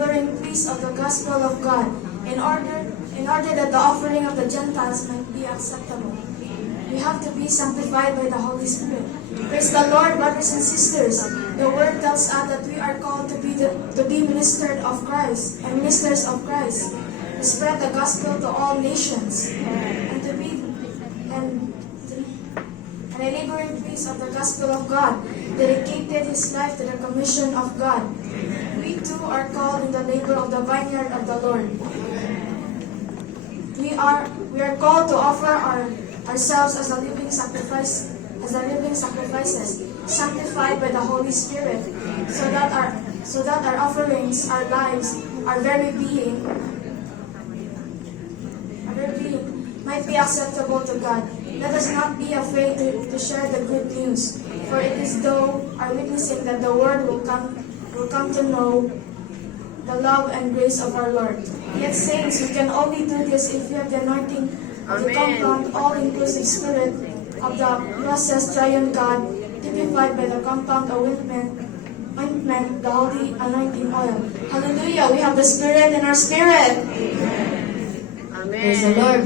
laboring priests of the gospel of God, in order that the offering of the Gentiles might be acceptable. We have to be sanctified by the Holy Spirit. Praise the Lord, brothers and sisters. The Word tells us that we are called to be ministers of Christ, to spread the gospel to all nations, and to be a laboring priest of the gospel of God, dedicated his life to the commission of God. We too are called in the labor of the vineyard of the Lord. We are called to offer ourselves as a living sacrifices, sanctified by the Holy Spirit, so that our offerings, our lives, our very being might be acceptable to God. Let us not be afraid to share the good news, for it is through our witnessing that the world will come to know the love and grace of our Lord. Yet, saints, we can only do this if we have the anointing of the compound, all-inclusive spirit of the processed triune God, typified by the compound ointment, the holy anointing oil. Hallelujah! We have the Spirit in our spirit. Amen. Praise the Lord.